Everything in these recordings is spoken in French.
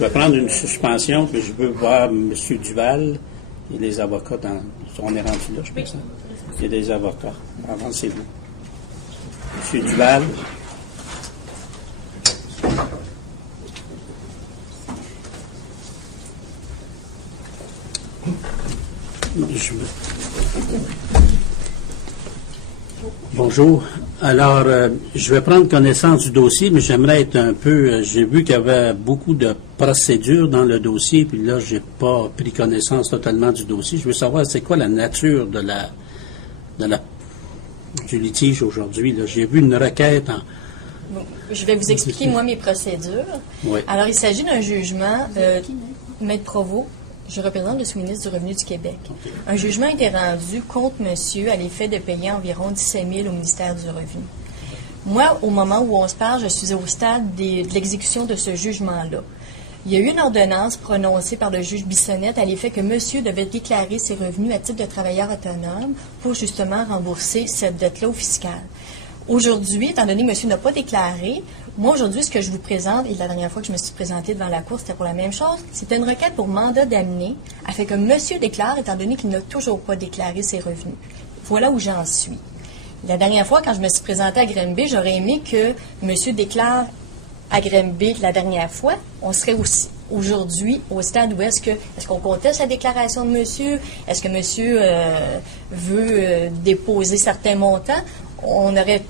Je vais prendre une suspension, puis je veux voir M. Duval et les avocats. On est rendu là, je pense. Il y a des avocats. Avancez-vous. M. Duval. Bonjour. Alors, je vais prendre connaissance du dossier, mais j'aimerais être un peu... j'ai vu qu'il y avait beaucoup de procédures dans le dossier, puis là, j'ai pas pris connaissance totalement du dossier. Je veux savoir, c'est quoi la nature du litige aujourd'hui. J'ai vu une requête en... Bon, je vais vous expliquer, moi, mes procédures. Oui. Alors, il s'agit d'un jugement, Maître Provost, je représente le sous-ministre du Revenu du Québec. Okay. Un jugement a été rendu contre monsieur à l'effet de payer environ 17 000 au ministère du Revenu. Moi, au moment où on se parle, je suis au stade de l'exécution de ce jugement-là. Il y a eu une ordonnance prononcée par le juge Bissonnette à l'effet que monsieur devait déclarer ses revenus à titre de travailleur autonome pour justement rembourser cette dette-là au fiscal. Aujourd'hui, étant donné que monsieur n'a pas déclaré, moi, aujourd'hui, ce que je vous présente, et la dernière fois que je me suis présentée devant la Cour, c'était pour la même chose, c'était une requête pour mandat d'amener, afin que monsieur déclare, étant donné qu'il n'a toujours pas déclaré ses revenus. Voilà où j'en suis. La dernière fois, quand je me suis présentée à Granby, j'aurais aimé que monsieur déclare à Granby la dernière fois. On serait aussi aujourd'hui au stade où est-ce qu'on conteste la déclaration de monsieur? Est-ce que monsieur veut déposer certains montants? On aurait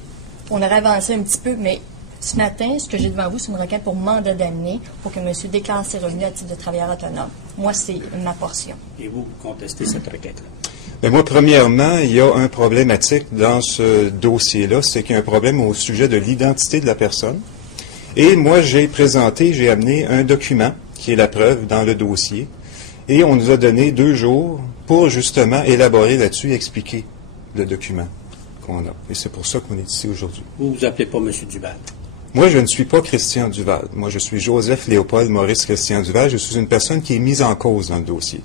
avancé un petit peu, mais ce matin, ce que j'ai devant vous, c'est une requête pour mandat d'amener pour que monsieur déclare ses revenus à titre de travailleur autonome. Moi, c'est ma portion. Et vous contestez cette requête-là? Bien, moi, premièrement, il y a un problématique dans ce dossier-là, c'est qu'il y a un problème au sujet de l'identité de la personne. Et moi, j'ai amené un document qui est la preuve dans le dossier. Et on nous a donné 2 jours pour justement élaborer là-dessus et expliquer le document qu'on a. Et c'est pour ça qu'on est ici aujourd'hui. Vous vous appelez pas M. Duval? Moi, je ne suis pas Christian Duval. Moi, je suis Joseph Léopold Maurice Christian Duval. Je suis une personne qui est mise en cause dans le dossier.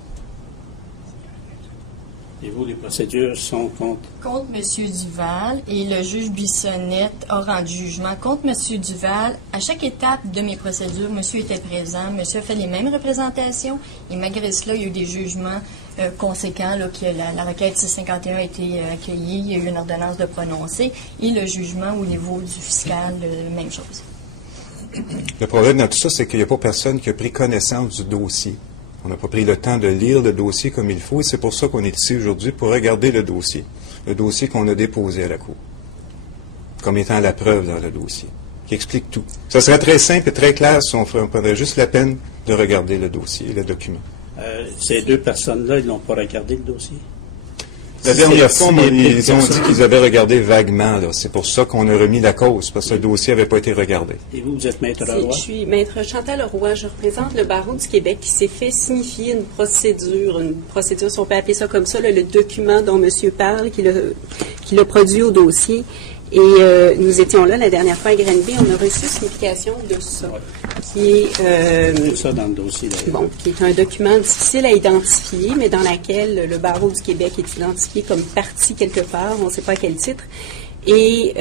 Et vous, les procédures sont contre? Contre M. Duval, et le juge Bissonnette a rendu jugement contre M. Duval. À chaque étape de mes procédures, M. était présent, M. a fait les mêmes représentations, et malgré cela, il y a eu des jugements conséquents, là, que la requête 651 a été accueillie, il y a eu une ordonnance de prononcer, et le jugement au niveau du fiscal, même chose. Le problème dans tout ça, c'est qu'il n'y a pas personne qui a pris connaissance du dossier. On n'a pas pris le temps de lire le dossier comme il faut, et c'est pour ça qu'on est ici aujourd'hui, pour regarder le dossier qu'on a déposé à la Cour, comme étant la preuve dans le dossier, qui explique tout. Ça serait très simple et très clair si on prendrait juste la peine de regarder le dossier, le document. Ces 2 personnes-là, ils n'ont pas regardé le dossier? La dernière fois, ils ont dit qu'ils avaient regardé vaguement. C'est pour ça qu'on a remis la cause, parce que le dossier n'avait pas été regardé. Et vous êtes Maître Leroy? Je suis Maître Chantal Leroy. Je représente le Barreau du Québec qui s'est fait signifier une procédure, si on peut appeler ça comme ça, le document dont monsieur parle, qu'il a produit au dossier. Et nous étions là la dernière fois à Granby. On a reçu signification de ça, qui est... c'est ça dans le dossier, d'ailleurs. Bon, qui est un document difficile à identifier, mais dans lequel le Barreau du Québec est identifié comme partie quelque part, on ne sait pas à quel titre, et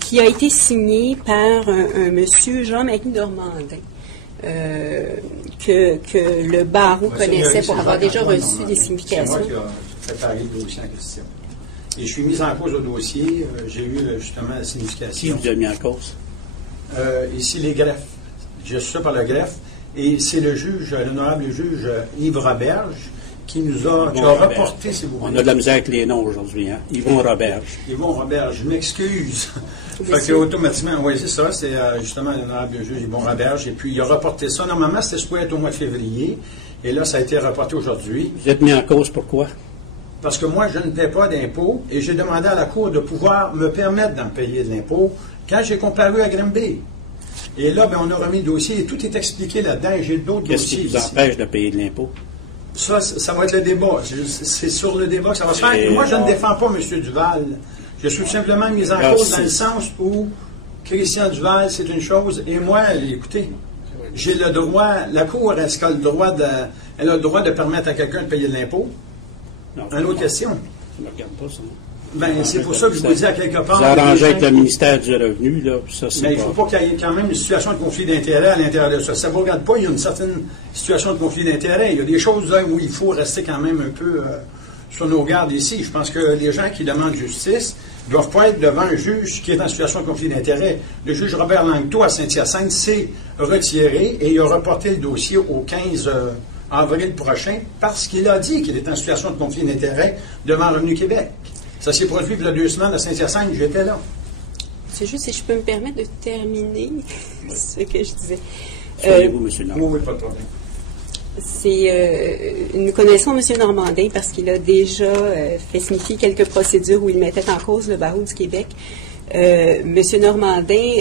qui a été signé par un monsieur Jean-Marie Normandin, que le Barreau connaissait pour avoir déjà reçu des significations. C'est moi qui ai préparé le dossier en question. Et je suis mis en cause au dossier. J'ai eu justement la signification. Qui vous a mis en cause? Ici, les greffes. Je suis ça par le greffe. Et c'est le juge, l'honorable juge Yves Roberge, qui nous a, reporté, si vous voulez. On a de la misère avec les noms aujourd'hui, hein? Yvon Roberge. Yvon Roberge, je m'excuse. Fait que automatiquement, oui, c'est ça, c'est justement l'honorable juge Yvon Roberge. Et puis, il a reporté ça. Normalement, c'était supposé être au mois de février. Et là, ça a été reporté aujourd'hui. Vous êtes mis en cause pourquoi? Parce que moi, je ne paie pas d'impôts et j'ai demandé à la Cour de pouvoir me permettre d'en payer de l'impôt quand j'ai comparu à Granby. Et là, on a remis le dossier et tout est expliqué là-dedans et j'ai d'autres dossiers. Qu'est-ce qui vous empêche de payer de l'impôt? Ça va être le débat. C'est sur le débat que ça va se faire. Et moi, je ne défends pas M. Duval. Je suis simplement mis en cause dans le sens où Christian Duval, c'est une chose, et moi, écoutez, j'ai le droit, la Cour, est-ce qu'elle a le droit de permettre à quelqu'un de payer de l'impôt? Non, une autre question. Ça ne me regarde pas, ça. Ben, c'est pour ça que je vous dis à quelque part. Vous arrangez avec le ministère du Revenu, là, ça c'est mais il ne faut pas qu'il y ait quand même une situation de conflit d'intérêt à l'intérieur de ça. Ça ne vous regarde pas, il y a une certaine situation de conflit d'intérêt. Il y a des choses là où il faut rester quand même un peu sur nos gardes ici. Je pense que les gens qui demandent justice ne doivent pas être devant un juge qui est en situation de conflit d'intérêt. Le juge Robert Langto à Saint-Hyacinthe s'est retiré et il a reporté le dossier au 15 avril prochain parce qu'il a dit qu'il est en situation de conflit d'intérêt devant Revenu Québec. Ça s'est produit il y a 2 semaines à Saint-Hyacinthe, j'étais là. C'est juste si je peux me permettre de terminer ce que je disais. Soyez-vous, M. Normandin. Oui, pas de problème. Nous connaissons M. Normandin parce qu'il a déjà fait signifier quelques procédures où il mettait en cause le barreau du Québec. M. Normandin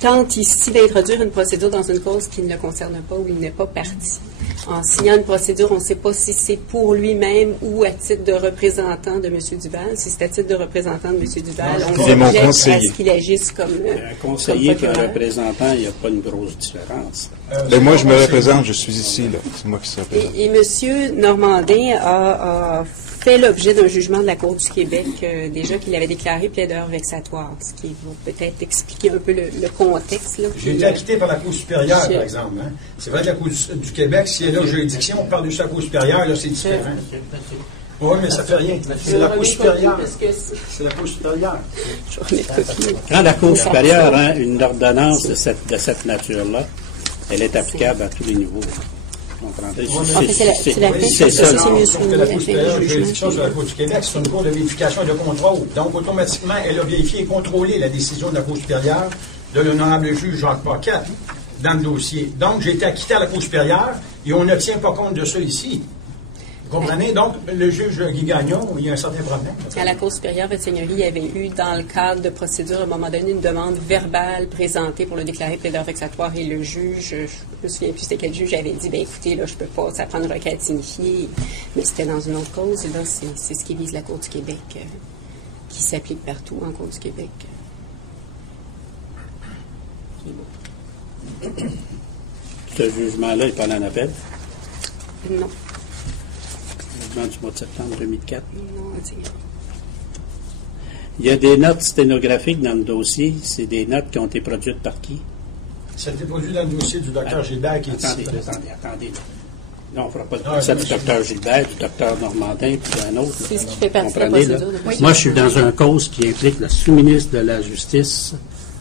tente ici d'introduire une procédure dans une cause qui ne le concerne pas, où il n'est pas parti. En signant une procédure, on ne sait pas si c'est pour lui-même ou à titre de représentant de M. Duval. Si c'est à titre de représentant de M. Duval, on s'objecte à ce qu'il agisse comme un conseiller et un représentant, il n'y a pas une grosse différence. Moi, je me représente, je suis ici, là. C'est moi qui se représente. Et M. Normandin a fait l'objet d'un jugement de la Cour du Québec, déjà qu'il avait déclaré plaideur vexatoire, ce qui va peut-être expliquer un peu le contexte. Là. J'ai été acquitté par la Cour supérieure, par exemple. Hein. C'est vrai que la Cour du Québec, si elle a juridiction, on parle de la Cour supérieure, là, c'est différent. Oui, mais ça fait rien. C'est la Cour supérieure. C'est la Cour supérieure. Quand la Cour supérieure a une ordonnance de cette nature-là, elle est applicable à tous les niveaux. C'est la Cour supérieure de juridiction sur la Cour du Québec, c'est une cour de vérification et de contrôle. Donc, automatiquement, elle a vérifié et contrôlé la décision de la Cour supérieure de l'honorable juge Jacques Paquette dans le dossier. Donc, j'ai été acquitté à la Cour supérieure et on ne tient pas compte de ça ici. Vous comprenez? Donc, le juge Guy Gagnon, il y a un certain problème. À la Cour supérieure, votre Seigneurie, il y avait eu, dans le cadre de procédure, à un moment donné, une demande verbale présentée pour le déclarer plaideur vexatoire et le juge, je ne me souviens plus c'était quel juge, avait dit, bien écoutez, là, je ne peux pas, ça prend une requête signifiée, mais c'était dans une autre cause, et là, c'est ce qui vise la Cour du Québec, qui s'applique partout en Cour du Québec. Ce jugement-là est pas en appel? Non. Du mois de septembre 2004. Non, il y a des notes sténographiques dans le dossier. C'est des notes qui ont été produites par qui? Ça a été produit dans le dossier du Dr Gilbert qui est ici. Attendez. Non, on ne fera pas de ça du Dr Gilbert, du Dr Normandin, puis d'un autre. C'est ce qui fait partie de la procédure. Moi, je suis dans un cause qui implique le sous-ministre de la Justice,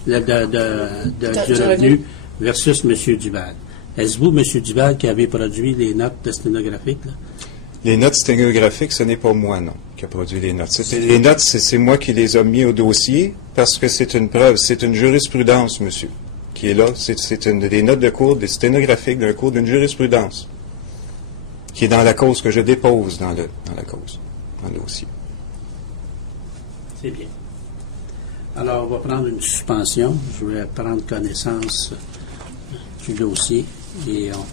du Revenu, versus M. Duval. Est-ce vous, M. Duval, qui avez produit les notes sténographiques, là? Les notes sténographiques, ce n'est pas moi, non, qui a produit les notes. Les notes, c'est moi qui les ai mis au dossier parce que c'est une preuve, c'est une jurisprudence, monsieur, qui est là. C'est des notes de cours, des sténographiques d'un cours d'une jurisprudence qui est dans la cause que je dépose dans le dossier. C'est bien. Alors, on va prendre une suspension. Je vais prendre connaissance du dossier et on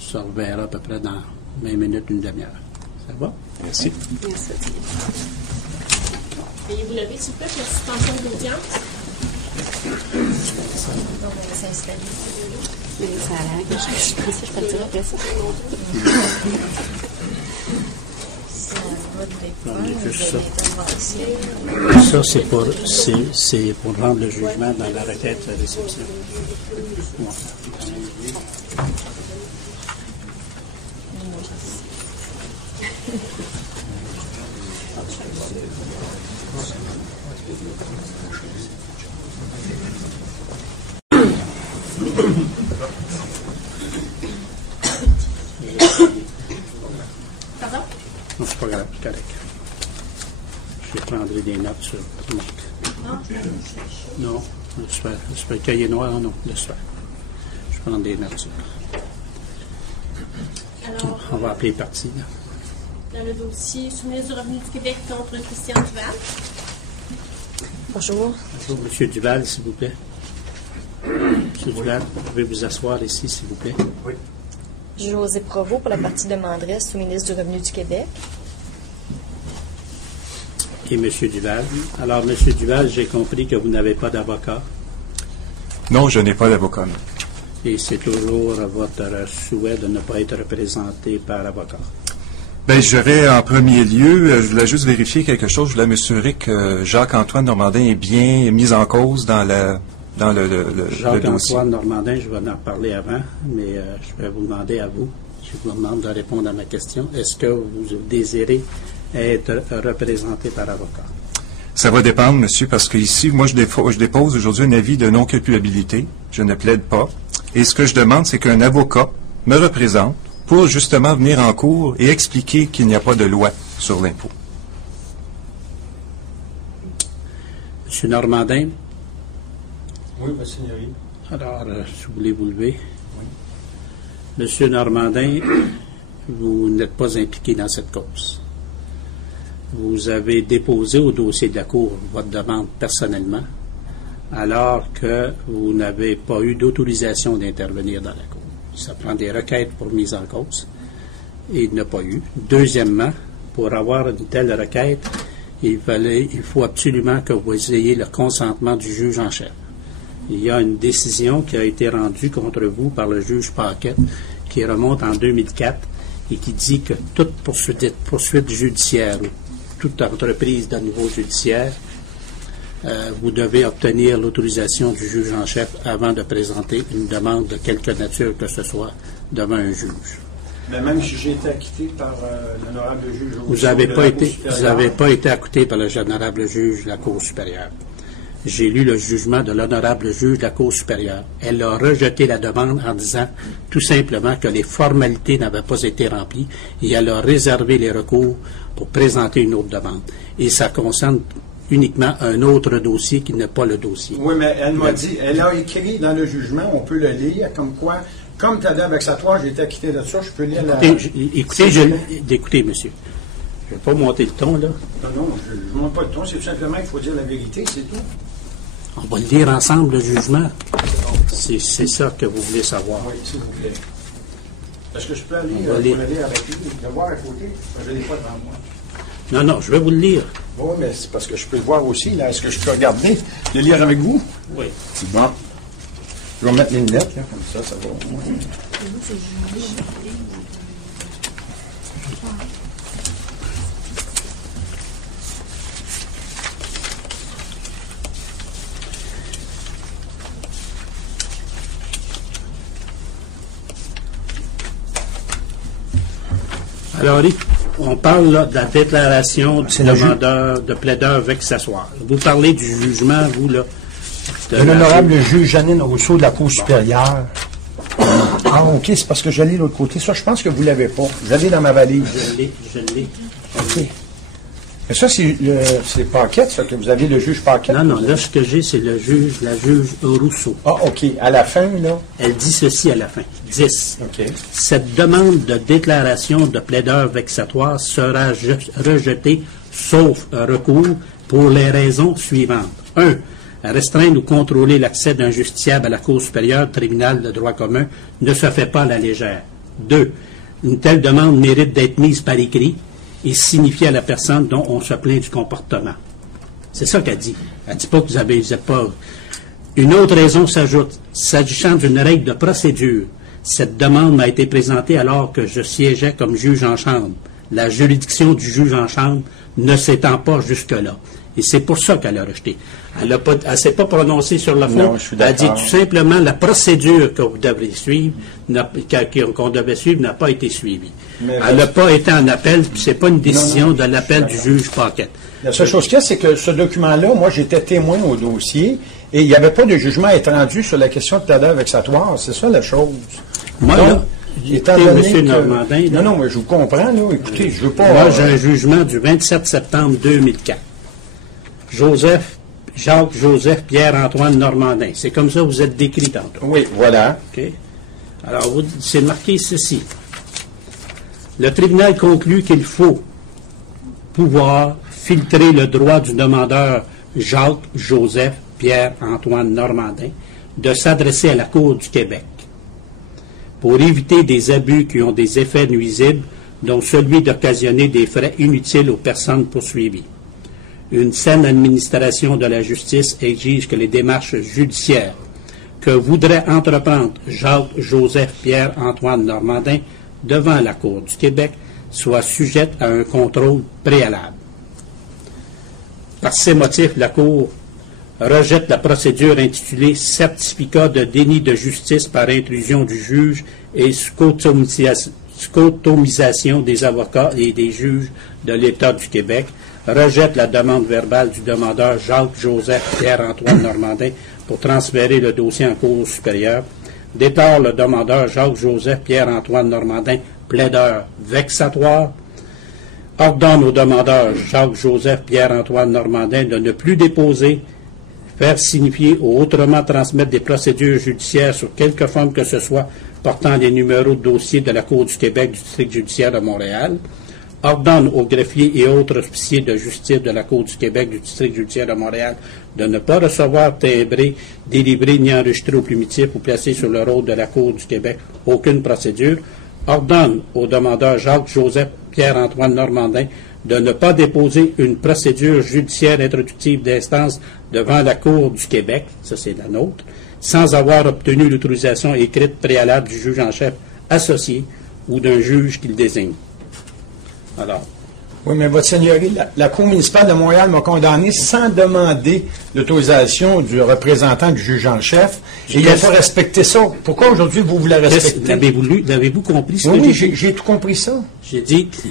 se reverra à peu près dans 20 minutes, une demi-heure. Ça va? Merci. Merci. Veuillez vous lever, s'il vous plaît, pour la suspension d'audience. Donc, on va s'installer. Mais ça a l'air que je pense que je partirai après ça. C'est un vote Non, d'école, mais juste de l'intervention. Ça, c'est pour rendre le jugement dans la requête de réception. Ouais. Pardon? Non, c'est pas grave, c'est correct. Je prendrai des notes sur. Non, c'est pas le cahier noir, non, laisse faire. Je prends des notes sur. Alors, On va appeler partie, là. dans le dossier sous-ministre du Revenu du Québec contre Christian Duval. Bonjour. Bonjour, M. Duval, s'il vous plaît. M. Duval, vous pouvez vous asseoir ici, s'il vous plaît. Oui. José Provost pour la partie de Mandresse, sous-ministre du Revenu du Québec. Et M. Duval. Alors, M. Duval, j'ai compris que vous n'avez pas d'avocat. Non, je n'ai pas d'avocat. Et c'est toujours votre souhait de ne pas être représenté par avocat. Bien, j'aurais en premier lieu, je voulais juste vérifier quelque chose. Je voulais m'assurer que Jacques-Antoine Normandin est bien mis en cause dans le dossier. Jacques-Antoine Normandin, je vais en parler avant, mais je vais vous demander à vous, je vous demande de répondre à ma question. Est-ce que vous désirez être représenté par avocat? Ça va dépendre, monsieur, parce que ici, moi, je dépose aujourd'hui un avis de non-culpabilité. Je ne plaide pas. Et ce que je demande, c'est qu'un avocat me représente pour justement venir en cours et expliquer qu'il n'y a pas de loi sur l'impôt. Monsieur Normandin? Oui, votre Seigneurie. Alors, si vous voulez vous lever. Oui. Monsieur Normandin, vous n'êtes pas impliqué dans cette cause. Vous avez déposé au dossier de la Cour votre demande personnellement, alors que vous n'avez pas eu d'autorisation d'intervenir dans la Cour. Ça prend des requêtes pour mise en cause, et il n'y a pas eu. Deuxièmement, pour avoir une telle requête, il faut absolument que vous ayez le consentement du juge en chef. Il y a une décision qui a été rendue contre vous par le juge Paquette, qui remonte en 2004, et qui dit que toute poursuite judiciaire ou toute entreprise de niveau judiciaire, vous devez obtenir l'autorisation du juge en chef avant de présenter une demande de quelque nature que ce soit devant un juge. Mais même si j'ai été acquitté par l'honorable juge... Vous n'avez pas été acquitté par le honorable juge de la Cour supérieure. J'ai lu le jugement de l'honorable juge de la Cour supérieure. Elle a rejeté la demande en disant tout simplement que les formalités n'avaient pas été remplies et elle a réservé les recours pour présenter une autre demande. Et ça concerne uniquement un autre dossier qui n'est pas le dossier. Oui, mais elle m'a dit, elle a écrit dans le jugement, on peut le lire, comme quoi, comme t'as vexatoire, j'ai été acquitté de ça, je peux lire Écoutez, monsieur, je ne vais pas monter le ton, là. Non, je ne monte pas le ton, c'est tout simplement qu'il faut dire la vérité, c'est tout. On va le lire ensemble, le jugement. C'est ça que vous voulez savoir. Oui, s'il vous plaît. Est-ce que je peux aller le lire avec lui, le voir à côté? Je ne l'ai pas devant moi. Non, je vais vous le lire. Oui, mais c'est parce que je peux le voir aussi, là. Est-ce que je peux regarder, le lire avec vous? Oui. C'est bon. Je vais mettre les lunettes, là, comme ça va au moins. Alors, on parle là, de la déclaration du demandeur, de plaideur vexatoire. Vous parlez du jugement, vous, là. De l'honorable juge Janine Rousseau de la Cour supérieure. Ah, OK, c'est parce que je l'ai de l'autre côté. Ça, je pense que vous ne l'avez pas. Vous l'avez dans ma valise. Je l'ai. OK. Mais ça, c'est Paquette, ça, que vous avez le juge Paquette? Non, là, ce que j'ai, c'est la juge Rousseau. Ah, OK. À la fin, là? Elle dit ceci à la fin. 10. OK. Cette demande de déclaration de plaideur vexatoire sera rejetée, sauf recours, pour les raisons suivantes. 1. Restreindre ou contrôler l'accès d'un justiciable à la Cour supérieure, tribunal de droit commun, ne se fait pas à la légère. 2. Une telle demande mérite d'être mise par écrit et signifier à la personne dont on se plaint du comportement. C'est ça qu'elle dit. Elle ne dit pas que vous n'êtes pas... Une autre raison s'ajoute. S'agissant d'une règle de procédure, cette demande m'a été présentée alors que je siégeais comme juge en chambre. La juridiction du juge en chambre ne s'étend pas jusque-là. Et c'est pour ça qu'elle a rejeté. Elle ne s'est pas prononcée sur le fond. Non, je suis d'accord. Elle dit tout simplement la procédure que vous devriez suivre, qu'on devait suivre, n'a pas été suivie. Mais elle n'a pas été en appel, puis ce n'est pas une décision de l'appel du juge Paquette. La seule chose qu'il y a, c'est que ce document-là, moi, j'étais témoin au dossier, et il n'y avait pas de jugement à être rendu sur la question de plaideur vexatoire. C'est ça la chose. Moi, donc, là, étant donné M. Normandin... Là, non, mais je vous comprends, là. Écoutez, je veux pas... Moi, j'ai un jugement du 27 septembre 2004. Jacques-Joseph Pierre-Antoine Normandin. C'est comme ça que vous êtes décrit tantôt. Oui, voilà. OK. Alors, c'est marqué ceci. Le tribunal conclut qu'il faut pouvoir filtrer le droit du demandeur Jacques-Joseph Pierre-Antoine Normandin de s'adresser à la Cour du Québec pour éviter des abus qui ont des effets nuisibles, dont celui d'occasionner des frais inutiles aux personnes poursuivies. Une saine administration de la justice exige que les démarches judiciaires que voudrait entreprendre Jacques-Joseph Pierre-Antoine Normandin devant la Cour du Québec soit sujette à un contrôle préalable. Par ces motifs, la Cour rejette la procédure intitulée « Certificat de déni de justice par intrusion du juge et scotomisation des avocats et des juges de l'État du Québec », rejette la demande verbale du demandeur Jacques-Joseph Pierre-Antoine Normandin pour transférer le dossier en Cour supérieure, déclare le demandeur Jacques-Joseph Pierre-Antoine Normandin plaideur vexatoire, ordonne au demandeur Jacques-Joseph Pierre-Antoine Normandin de ne plus déposer, faire signifier ou autrement transmettre des procédures judiciaires sur quelque forme que ce soit portant les numéros de dossier de la Cour du Québec du district judiciaire de Montréal, ordonne aux greffiers et autres officiers de justice de la Cour du Québec du district judiciaire de Montréal de ne pas recevoir, timbrer, délivrer ni enregistrer au primitif ou placer sur le rôle de la Cour du Québec aucune procédure, ordonne au demandeur Jacques-Joseph Pierre-Antoine Normandin de ne pas déposer une procédure judiciaire introductive d'instance devant la Cour du Québec, ça c'est la nôtre, sans avoir obtenu l'autorisation écrite préalable du juge en chef associé ou d'un juge qu'il désigne. Alors. Oui, mais votre Seigneurie, la Cour municipale de Montréal m'a condamné sans demander l'autorisation du représentant du juge en chef. Et il n'a pas respecté ça. Pourquoi aujourd'hui vous la respectez? L'avez-vous compris ce que oui, j'ai dit? J'ai tout compris ça. J'ai dit qu'il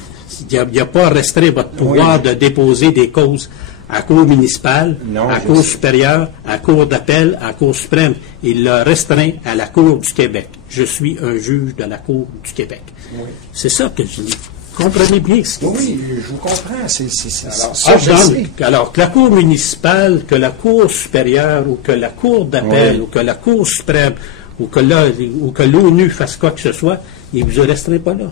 n'y a pas restreint votre pouvoir de déposer des causes à Cour municipale, à Cour supérieure, à Cour d'appel, à Cour suprême. Il l'a restreint à la Cour du Québec. Je suis un juge de la Cour du Québec. Oui. C'est ça que je dis. Comprenez bien ce qu'il dit. Oui, je vous comprends. Alors, que la Cour municipale, que la Cour supérieure, ou que la Cour d'appel, ou que la Cour suprême, ou que l'ONU fasse quoi que ce soit, il ne vous resterait pas là.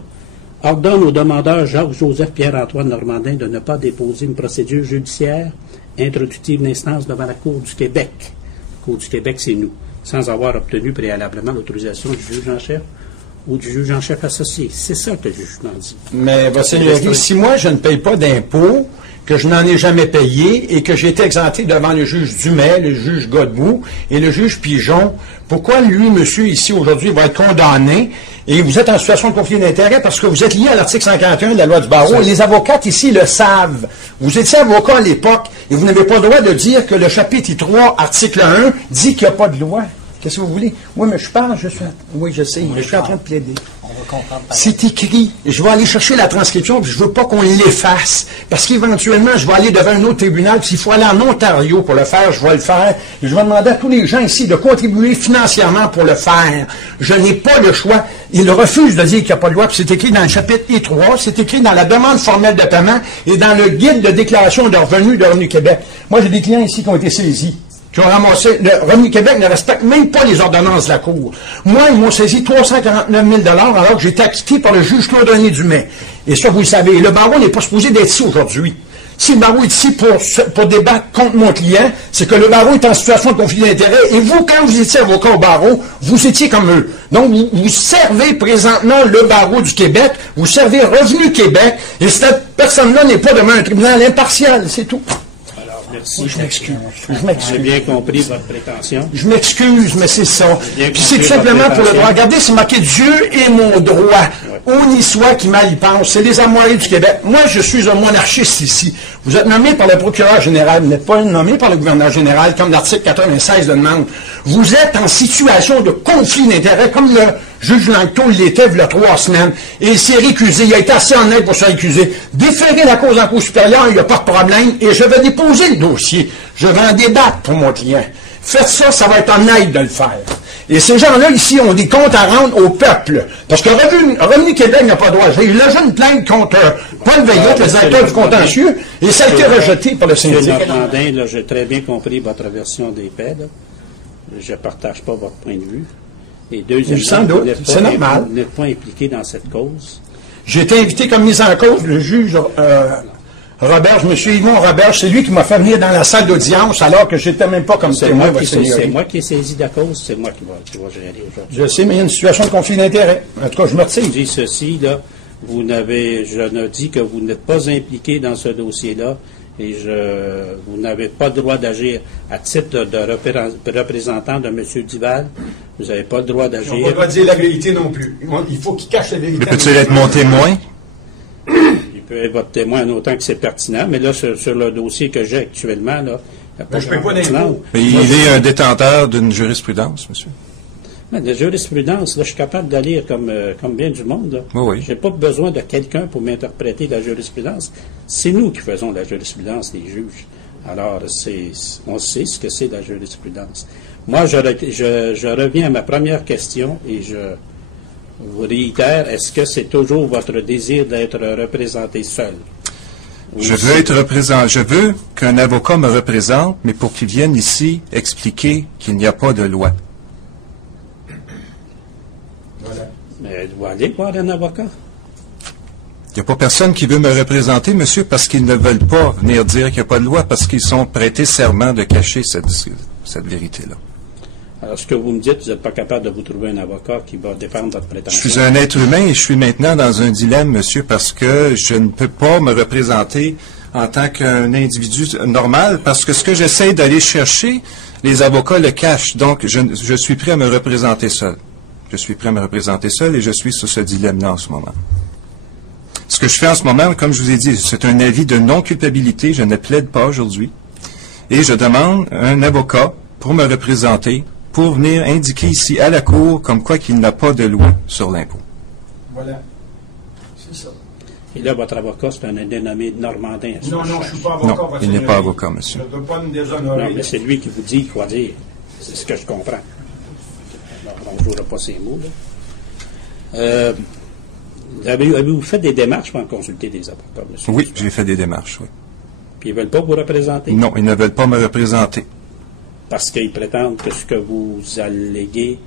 Ordonne au demandeur Jacques-Joseph Pierre-Antoine Normandin de ne pas déposer une procédure judiciaire introductive d'instance devant la Cour du Québec. La Cour du Québec, c'est nous, sans avoir obtenu préalablement l'autorisation du juge en chef ou du juge en chef associé. C'est ça que le jugement dit. Mais, votre Seigneurie, si moi je ne paye pas d'impôts, que je n'en ai jamais payé et que j'ai été exempté devant le juge Dumais, le juge Godbout et le juge Pigeon, pourquoi lui, monsieur, ici, aujourd'hui, va être condamné et vous êtes en situation de conflit d'intérêt parce que vous êtes lié à l'article 141 de la loi du barreau et les avocates ici le savent. Vous étiez avocat à l'époque et vous n'avez pas le droit de dire que le chapitre 3, article 1, dit qu'il n'y a pas de loi. Qu'est-ce que vous voulez? Oui, mais je parle, oui, je sais, mais je suis en train de plaider. C'est écrit. Je vais aller chercher la transcription, puis je ne veux pas qu'on l'efface. Parce qu'éventuellement, je vais aller devant un autre tribunal. S'il faut aller en Ontario pour le faire, je vais le faire. Et je vais demander à tous les gens ici de contribuer financièrement pour le faire. Je n'ai pas le choix. Ils refusent de dire qu'il n'y a pas de loi, puis c'est écrit dans le chapitre I3, c'est écrit dans la demande formelle de paiement et dans le guide de déclaration de revenus de Revenu Québec. Moi, j'ai des clients ici qui ont été saisis, qui ont ramassé. Le Revenu Québec ne respecte même pas les ordonnances de la Cour. Moi, ils m'ont saisi 349 000 alors que j'ai été acquitté par le juge Claude-René Dumais. Et ça, vous le savez. Le barreau n'est pas supposé d'être ici aujourd'hui. Si le barreau est ici pour débattre contre mon client, c'est que le barreau est en situation de conflit d'intérêt. Et vous, quand vous étiez avocat au barreau, vous étiez comme eux. Donc, vous servez présentement le barreau du Québec, vous servez Revenu Québec, et cette personne-là n'est pas devant un tribunal impartial. C'est tout. Merci. Je m'excuse. J'ai bien compris votre prétention. Je m'excuse, mais c'est ça. Puis c'est tout simplement pour le droit. Regardez, c'est marqué Dieu est mon droit. On y soit qui mal y pense. C'est les armoiries du Québec. Moi, je suis un monarchiste ici. Vous êtes nommé par le procureur général. Vous n'êtes pas nommé par le gouverneur général, comme l'article 96 le demande. Vous êtes en situation de conflit d'intérêt, comme le juge Langto l'était il y a 3 semaines. Et il s'est récusé. Il a été assez honnête pour se récuser. Déférer la cause en cour supérieure, il n'y a pas de problème. Et je vais déposer le dossier. Je vais en débattre pour mon client. Faites ça, ça va être en aide de le faire. Et ces gens-là, ici, ont des comptes à rendre au peuple. Parce que Revenu Québec n'a pas le droit. J'ai eu déjà une plainte contre Paul Veillette, le directeur du contentieux, et ça a été rejeté par le syndicat. Là, j'ai très bien compris votre version des faits. Là. Je ne partage pas votre point de vue. Et deuxièmement, sans doute, c'est normal. Vous n'êtes pas impliqué dans cette cause. J'ai été invité comme mise en cause le juge Roberge, M. Yvon Roberge, c'est lui qui m'a fait venir dans la salle d'audience alors que je n'étais même pas comme témoin. C'est moi qui ai saisi la cause, c'est moi qui va gérer aujourd'hui. Je sais, mais il y a une situation de conflit d'intérêt. En tout cas, je me retire. Je dis ceci, là, je ne dis que vous n'êtes pas impliqué dans ce dossier-là et vous n'avez pas le droit d'agir à titre de représentant de M. Duval. Vous n'avez pas le droit d'agir. On ne peut pas dire la vérité non plus. Il faut qu'il cache la vérité. Mais peux-tu être mon témoin? peut être votre témoin en autant que c'est pertinent, mais là, sur le dossier que j'ai actuellement, là, il n'y a pas je ne paie pas d'impôt. Mais il est un détenteur d'une jurisprudence, monsieur. Mais la jurisprudence, là, je suis capable de lire comme bien du monde. Là. Oui. Je n'ai pas besoin de quelqu'un pour m'interpréter la jurisprudence. C'est nous qui faisons la jurisprudence, les juges. Alors, on sait ce que c'est la jurisprudence. Moi, je reviens à ma première question et je vous réitère, est-ce que c'est toujours votre désir d'être représenté seul? Je veux être représenté. Je veux qu'un avocat me représente, mais pour qu'il vienne ici expliquer qu'il n'y a pas de loi. Mais vous allez voir un avocat. Il n'y a pas personne qui veut me représenter, monsieur, parce qu'ils ne veulent pas venir dire qu'il n'y a pas de loi, parce qu'ils sont prêtés serment de cacher cette vérité-là. Alors, ce que vous me dites, vous n'êtes pas capable de vous trouver un avocat qui va défendre votre prétention. Je suis un être humain et je suis maintenant dans un dilemme, monsieur, parce que je ne peux pas me représenter en tant qu'un individu normal, parce que ce que j'essaie d'aller chercher, les avocats le cachent. Donc, je suis prêt à me représenter seul. Je suis prêt à me représenter seul et je suis sur ce dilemme-là en ce moment. Ce que je fais en ce moment, comme je vous ai dit, c'est un avis de non-culpabilité. Je ne plaide pas aujourd'hui. Et je demande un avocat pour me représenter, pour venir indiquer ici à la Cour comme quoi qu'il n'a pas de loi sur l'impôt. Voilà. C'est ça. Et là, votre avocat, c'est un dénommé Normandin. Non, je ne suis pas avocat. Non, il n'est pas avocat, monsieur. Je ne veux pas me déshonorer. Non, mais c'est lui qui vous dit quoi dire. C'est ce que je comprends. Alors, on ne jouera pas ces mots, là. Avez-vous fait des démarches pour en consulter des avocats, monsieur? Oui, j'ai fait des démarches, oui. Puis ils ne veulent pas vous représenter? Non, ils ne veulent pas me représenter. Parce qu'ils prétendent que ce que vous alléguez,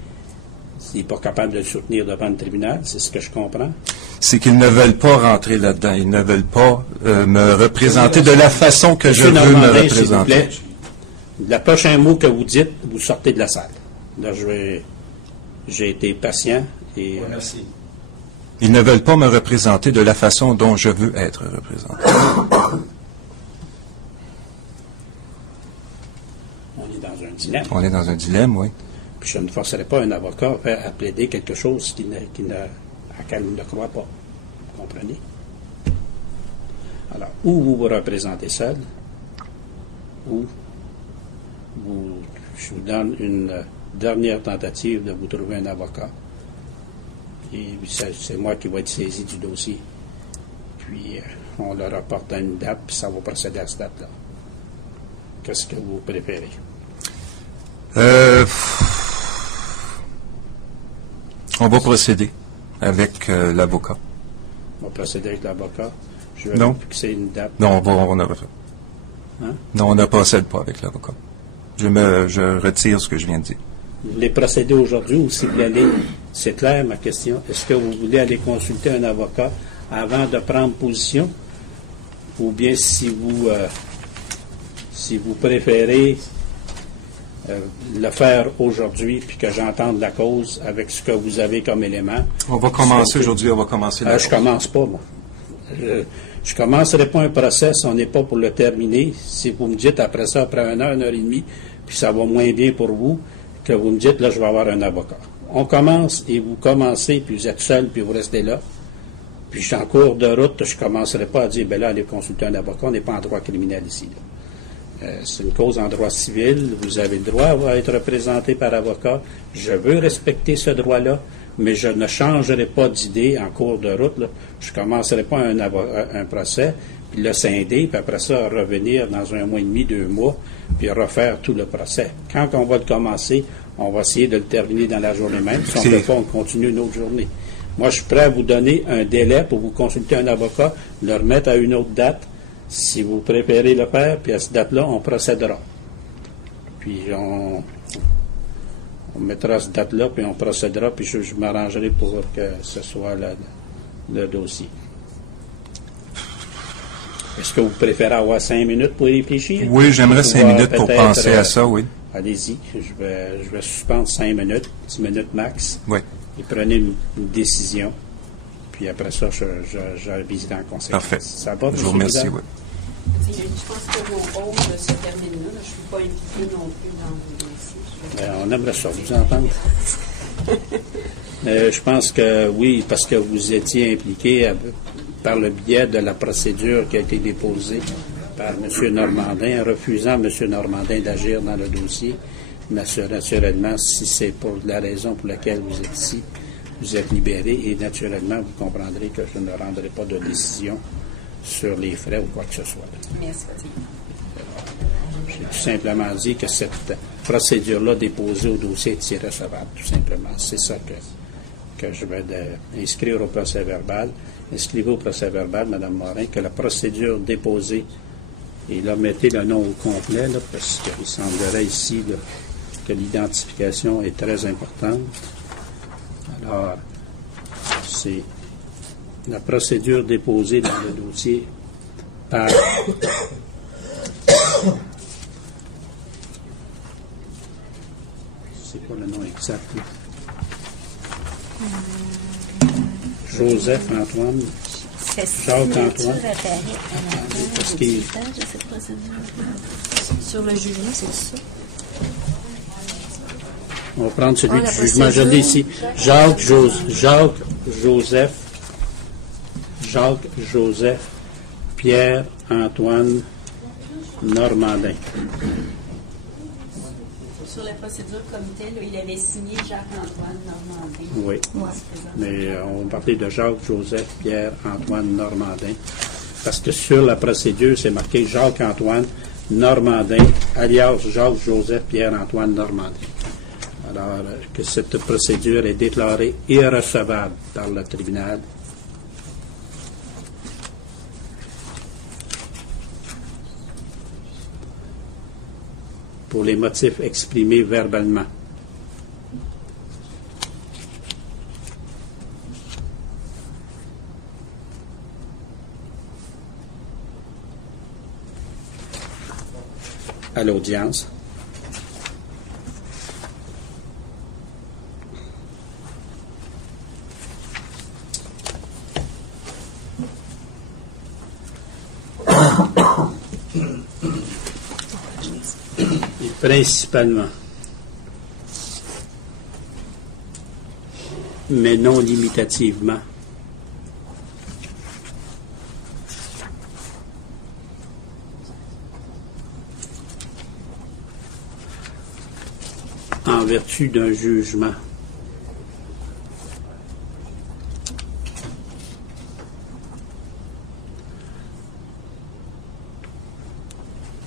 il n'est pas capable de le soutenir devant le tribunal, c'est ce que je comprends? C'est qu'ils ne veulent pas rentrer là-dedans. Ils ne veulent pas me représenter de la façon que je veux me représenter. S'il vous plaît, le prochain mot que vous dites, vous sortez de la salle. Là, j'ai été patient et... Merci. Ils ne veulent pas me représenter de la façon dont je veux être représenté. On est dans un dilemme. On est dans un dilemme, oui. Puis je ne forcerai pas un avocat à plaider quelque chose à laquelle il ne croit pas. Vous comprenez? Alors, ou vous vous représentez seul, ou je vous donne une dernière tentative de vous trouver un avocat. Et c'est moi qui vais être saisi du dossier. Puis, on le reporte à une date, puis ça va procéder à cette date-là. Qu'est-ce que vous préférez? On va procéder avec l'avocat. On va procéder avec l'avocat. Je vais Non. fixer une date. Non, on ne Non, on ne procède pas avec l'avocat. Je retire ce que je viens de dire. Vous voulez procéder aujourd'hui ou si vous allez, c'est clair ma question, est-ce que vous voulez aller consulter un avocat avant de prendre position ou bien si vous préférez le faire aujourd'hui puis que j'entende la cause avec ce que vous avez comme élément. On va commencer aujourd'hui, on va commencer la Je commence pas, moi. Je ne commencerai pas un procès si on n'est pas pour le terminer. Si vous me dites après ça, après 1 heure, 1 heure et demie, puis ça va moins bien pour vous, que vous me dites, là, je vais avoir un avocat. On commence et vous commencez, puis vous êtes seul, puis vous restez là. Puis je suis en cours de route, je ne commencerai pas à dire, ben là, allez consulter un avocat, on n'est pas en droit criminel ici. C'est une cause en droit civil, vous avez le droit à être représenté par avocat. Je veux respecter ce droit-là, mais je ne changerai pas d'idée en cours de route. Là. Je ne commencerai pas un procès, puis le scinder, puis après ça, revenir dans 1 mois et demi, 2 mois, puis refaire tout le procès. Quand on va le commencer, on va essayer de le terminer dans la journée même. Si on ne peut pas, on continue une autre journée. Moi, je suis prêt à vous donner un délai pour vous consulter un avocat, le remettre à une autre date, si vous préférez le faire, puis à cette date-là, on procédera. Puis on mettra cette date-là, puis on procédera, puis je m'arrangerai pour que ce soit le dossier. Est-ce que vous préférez avoir 5 minutes pour y réfléchir? Oui, j'aimerais 5 minutes pour penser à ça, oui. Allez-y, je vais suspendre 5 minutes, 10 minutes max. Oui. Et prenez une décision. Puis après ça, je visiterai en conséquence. Parfait. Ça va, je vous remercie, oui. Je pense que vos rôles se terminent là. Je ne suis pas impliquée non plus dans le dossier. On aimerait ça, vous entendre. Je pense que oui, parce que vous étiez impliqué par le biais de la procédure qui a été déposée par M. Normandin, refusant M. Normandin d'agir dans le dossier. Mais naturellement, si c'est pour la raison pour laquelle vous êtes ici, vous êtes libéré et naturellement, vous comprendrez que je ne rendrai pas de décision sur les frais ou quoi que ce soit. Merci. J'ai tout simplement dit que cette procédure-là déposée au dossier est irrecevable, tout simplement. C'est ça que je vais inscrire au procès-verbal. Inscrivez au procès-verbal, Mme Morin, que la procédure déposée, et là, mettez le nom au complet, là, parce qu'il semblerait ici là, que l'identification est très importante. Alors, c'est la procédure déposée dans le dossier par c'est quoi le nom exact là? Joseph Antoine. Jacques-Antoine. Parce qu'il... Sur le jugement, c'est ça. On va prendre celui du jugement. Je l'ai ici. Jacques Joseph Pierre-Antoine Normandin. Sur la procédure comme telle, il avait signé Jacques-Antoine Normandin. Oui. Mais on va parler de Jacques-Joseph Pierre-Antoine Normandin. Parce que sur la procédure, c'est marqué Jacques-Antoine Normandin, alias Jacques-Joseph Pierre-Antoine Normandin. Alors, que cette procédure est déclarée irrecevable par le tribunal. Pour les motifs exprimés verbalement. À l'audience. Principalement, mais non limitativement, en vertu d'un jugement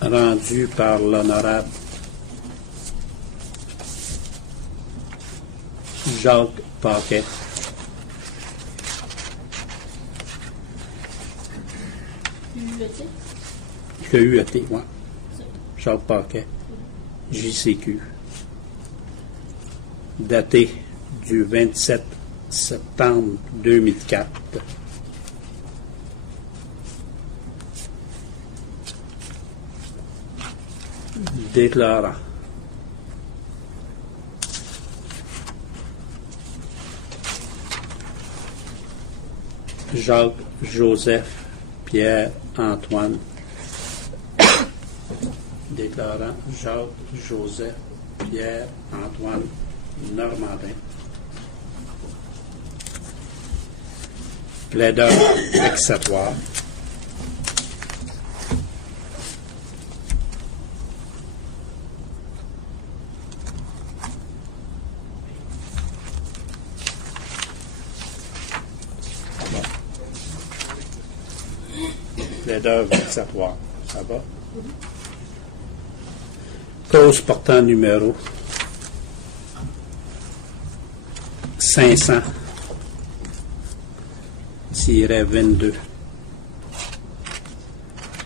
rendu par l'honorable Jacques Paquet, QUET, ouais. Jacques Paquet, JCQ, daté du 27 septembre 2004. Déclarant Jacques-Joseph Pierre-Antoine déclarant Jacques-Joseph Pierre-Antoine Normandin plaideur vexatoire plaideur vexatoire. Ça va? Cause portant numéro 500-22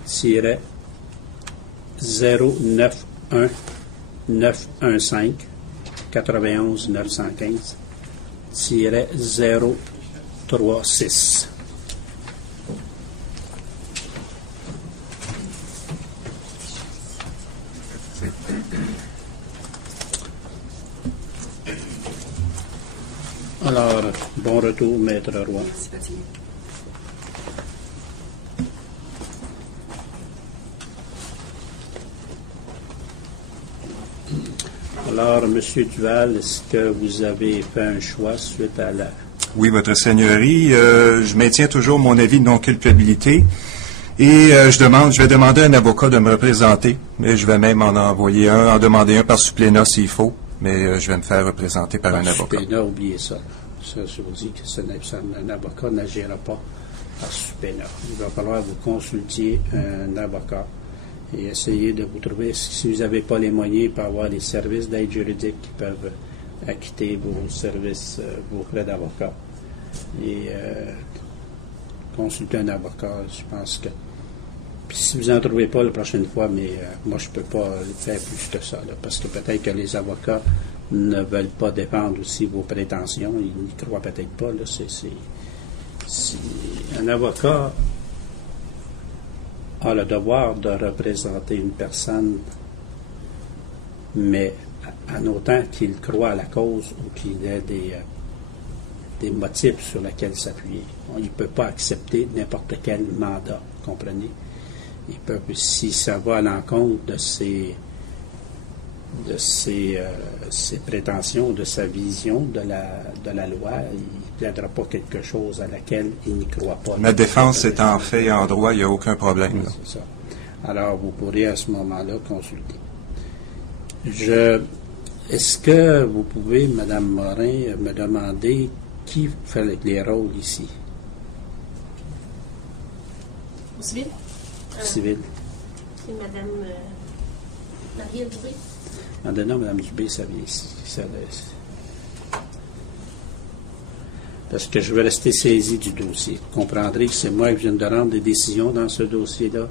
091 915 91 915 036. Alors, bon retour, Maître Roy. Alors, M. Duval, est-ce que vous avez fait un choix suite à Oui, Votre Seigneurie, je maintiens toujours mon avis de non-culpabilité et je vais demander à un avocat de me représenter, mais je vais même en demander un par supplénat s'il faut, mais je vais me faire représenter par un avocat. Supplénat, oubliez ça. Ça, je vous dis que un avocat n'agira pas par supplénat. Il va falloir que vous consultiez un avocat et essayer de vous trouver, si vous n'avez pas les moyens, il peut y avoir des services d'aide juridique qui peuvent acquitter vos services, vos frais d'avocat. Et consulter un avocat, je pense que... Puis si vous n'en trouvez pas la prochaine fois, mais moi, je ne peux pas faire plus que ça, là, parce que peut-être que les avocats ne veulent pas défendre aussi vos prétentions, ils n'y croient peut-être pas. Là, un avocat a le devoir de représenter une personne, mais en autant qu'il croit à la cause ou qu'il ait des motifs sur lesquels s'appuyer. Il ne peut pas accepter n'importe quel mandat, comprenez? Il peut, si ça va à l'encontre de ses prétentions, de sa vision de la loi, il ne plaidera pas quelque chose à laquelle il n'y croit pas. Ma défense étant faite en droit, il n'y a aucun problème. Oui, c'est ça. Alors, vous pourrez à ce moment-là consulter. Est-ce que vous pouvez, Mme Morin, me demander qui fait les rôles ici? Au civil? Civil. C'est Mme Marielle Dubé. Non, Mme Dubé, ça vient ici. Parce que je vais rester saisi du dossier. Vous comprendrez que c'est moi qui viens de rendre des décisions dans ce dossier-là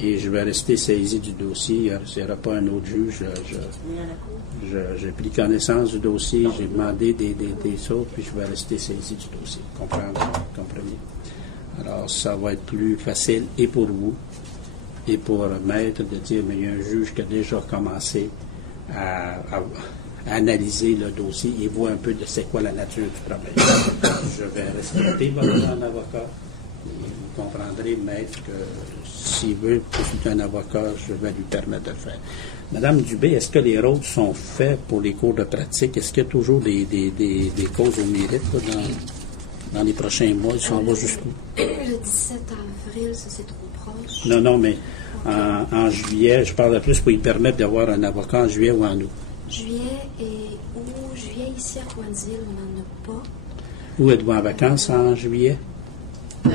et je vais rester saisi du dossier. Il n'y aura pas un autre juge. J'ai pris connaissance du dossier, j'ai demandé des choses, puis je vais rester saisi du dossier. Comprenez? Alors, ça va être plus facile et pour vous et pour maître de dire, mais il y a un juge qui a déjà commencé à analyser le dossier et voit un peu de c'est quoi la nature du problème. Je vais respecter votre avocat et vous comprendrez, maître, que s'il veut consulter un avocat, je vais lui permettre de le faire. Madame Dubé, est-ce que les rôles sont faits pour les cours de pratique? Est-ce qu'il y a toujours des causes au mérite là, dans les prochains mois? Ils s'en vont jusqu'où? Le 17 avril, ça c'est trop proche. Non, mais en juillet, je parle de plus pour lui permettre d'avoir un avocat en juillet ou en août. Juillet ici à Coinsville, on n'en a pas. Où êtes-vous en vacances en juillet? Fin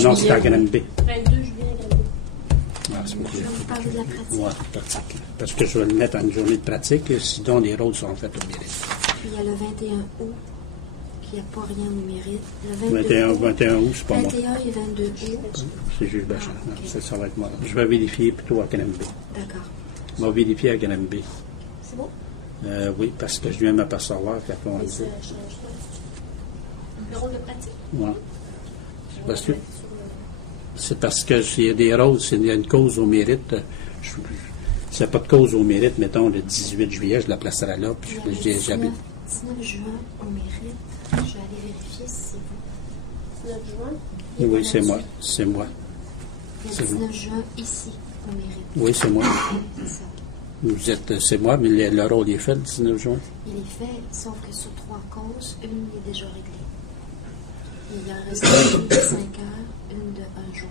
non, juillet. c'est à Granby. 22 juillet à Granby. Je vais vous parler de la pratique. Oui, pratique. Parce que je vais le mettre en une journée de pratique, sinon les rôles sont faits au mérite. Puis il y a le 21 août, qui n'a pas rien au mérite. Le 21 août, c'est pas moi. 21 et 22 août. C'est juge Bachand. Okay. Ça va être moi. Je vais vérifier plutôt à Granby. D'accord. Je vais vérifier à Granby. C'est bon? Oui, parce que je viens de m'apercevoir qu'on Mais dit. ça change pas. Le rôle de pratique? Oui. C'est parce que s'il y a des rôles, s'il y a une cause au mérite, s'il n'y a pas de cause au mérite, mettons le 18 juillet, je la placerai là, puis j'habite. 19 juin au mérite. Je vais aller vérifier si c'est bon. 19 juin? Oui, c'est moi. C'est moi. Il y a C'est 19 juin ici au mérite. Oui, c'est moi. C'est ça. C'est moi, mais le rôle est fait le 19 juin. Il est fait, sauf que sur 3 causes, une est déjà réglée. Il en reste une de 5 heures, une de 1 jour.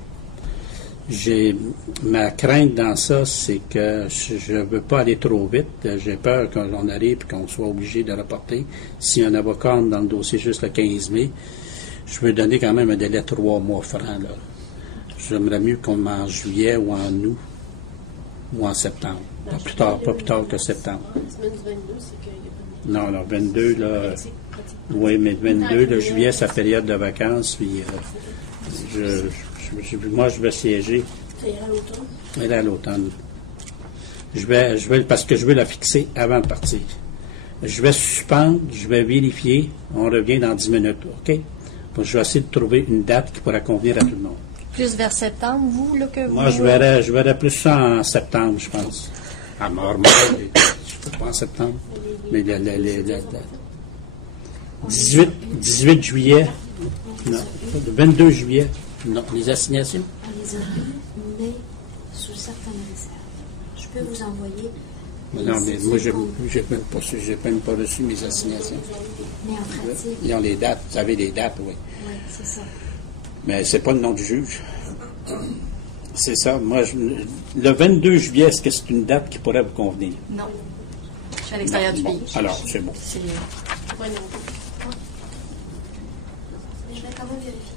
Ma crainte dans ça, c'est que je ne veux pas aller trop vite. J'ai peur qu'on arrive et qu'on soit obligé de reporter. Si un avocat entre dans le dossier juste le 15 mai, je veux donner quand même un délai de 3 mois francs. Là. J'aimerais mieux qu'on en juillet ou en août ou en septembre. Pas plus tard que septembre. La semaine du 22, c'est qu'il n'y a pas de... Non, 22, là... Pratique. Oui, mais 22, le juillet, c'est la période de vacances, puis moi, je vais siéger. Ça ira à l'automne? Elle est à l'automne. Parce que je veux la fixer avant de partir. Je vais suspendre, je vais vérifier, on revient dans 10 minutes, OK? Donc, je vais essayer de trouver une date qui pourra convenir à tout le monde. Plus vers septembre, vous, là, que vous... Moi, je verrais plus ça en septembre, je pense. À mort, je ne peux pas en septembre. Mais 18 juillet, non, 22 juillet, non, les assignations. On les a eues, mais sous certaines réserves. Je peux vous envoyer Non, mais moi, j'ai même pas reçu mes assignations. Mais en pratique. Ils ont les dates. Vous avez les dates, oui. Oui, c'est ça. Mais c'est pas le nom du juge. C'est ça. Moi, le 22 juillet, est-ce que c'est une date qui pourrait vous convenir? Non. Je suis à l'extérieur du pays. Alors, c'est bon. C'est- Mais je vais quand même vérifier.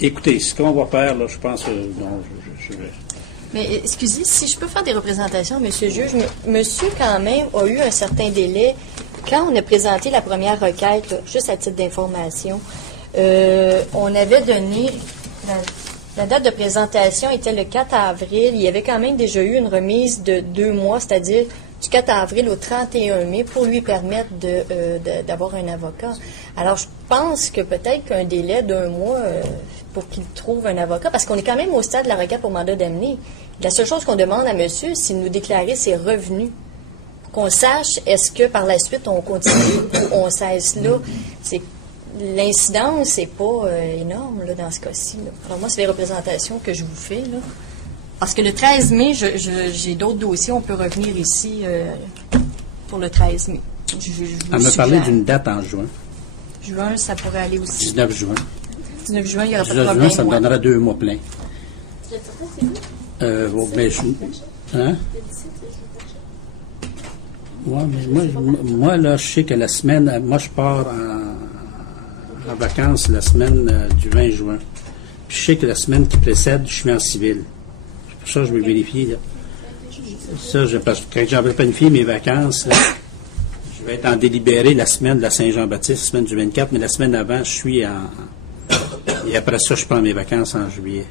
Écoutez, ce qu'on va faire, là, je pense, non, je vais. Mais excusez, si je peux faire des représentations, Monsieur le juge, Monsieur, quand même, a eu un certain délai. Quand on a présenté la première requête, là, juste à titre d'information, on avait donné... La date de présentation était le 4 avril. Il y avait quand même déjà eu une remise de 2 mois, c'est-à-dire du 4 avril au 31 mai, pour lui permettre d'avoir un avocat. Alors, je pense que peut-être qu'un délai d'1 mois pour qu'il trouve un avocat, parce qu'on est quand même au stade de la requête pour mandat d'amener. La seule chose qu'on demande à monsieur, c'est de nous déclarer ses revenus. Pour qu'on sache, est-ce que par la suite, on continue ou on cesse là. L'incidence n'est pas énorme là, dans ce cas-ci. Là. Alors moi, c'est les représentations que je vous fais. Là. Parce que le 13 mai, j'ai d'autres dossiers. On peut revenir ici pour le 13 mai. On m'a parlé d'une date en juin. Juin, ça pourrait aller aussi. 19 juin. 19 juin, il n'y aura pas de 19 problème. juin, ça me donnera 2 mois pleins. Mais hein? Ouais, mais moi, là, je sais que la semaine, moi, je pars en vacances la semaine du 20 juin. Puis je sais que la semaine qui précède, je suis en civil. C'est pour ça que je vais vérifier. Là. Ça, parce que quand j'avais planifié mes vacances, là, je vais être en délibéré la semaine de la Saint-Jean-Baptiste, la semaine du 24, mais la semaine avant, je suis et après ça, je prends mes vacances en juillet.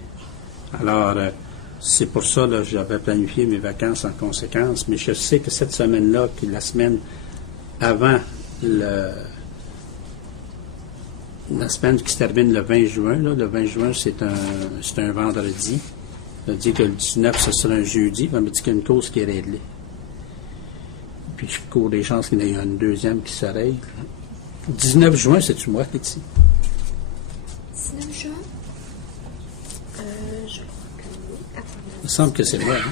Alors, c'est pour ça que j'avais planifié mes vacances en conséquence, mais je sais que cette semaine-là, qui est la semaine avant la semaine qui se termine le 20 juin, là, le 20 juin, c'est un vendredi. Ça veut dire que le 19, ce sera un jeudi. On me dit qu'il y a une cause qui est réglée. Puis je cours des chances qu'il y en ait une deuxième qui se règle. 19 juin, c'est-tu moi qui est ici? 19 juin? Je crois que oui. Attendez. Il me semble que c'est moi, hein?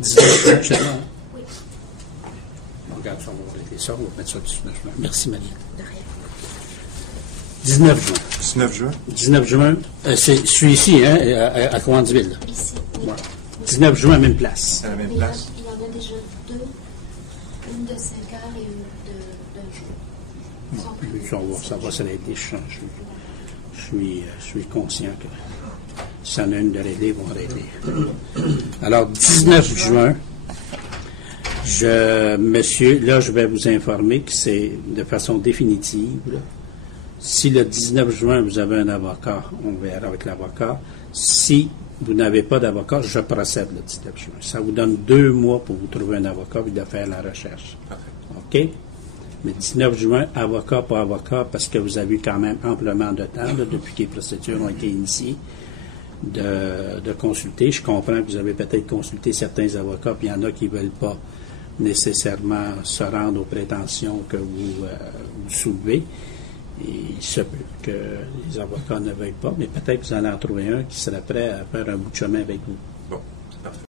19 juin, c'est moi, hein? Oui. On regarde ça, on va régler ça, on va mettre ça le 19 juin. Merci, Marie. De rien. 19 juin. 19 juin? 19 juin, je suis ici, hein, à Cowansville. Là. Ici, oui. Ouais. 19 juin, même place. À la même Mais place? il y en a déjà 2. Une de 5 heures et une d'un jour. Ils sont Puis, prévus. ça va se régler. Je suis conscient que si on a une de régler, ils vont régler. Alors, 19 juin, monsieur, là, je vais vous informer que c'est de façon définitive. Là. Si le 19 juin, vous avez un avocat, on verra avec l'avocat. Si vous n'avez pas d'avocat, je procède le 19 juin. Ça vous donne 2 mois pour vous trouver un avocat et de faire la recherche. OK? Mais 19 juin, avocat pas avocat, parce que vous avez quand même amplement de temps, là, depuis que les procédures ont été initiées, de consulter. Je comprends que vous avez peut-être consulté certains avocats, puis il y en a qui ne veulent pas nécessairement se rendre aux prétentions que vous soulevez. Et il se peut que les avocats ne veuillent pas, mais peut-être que vous allez en trouver un qui serait prêt à faire un bout de chemin avec vous. Bon, c'est parfait.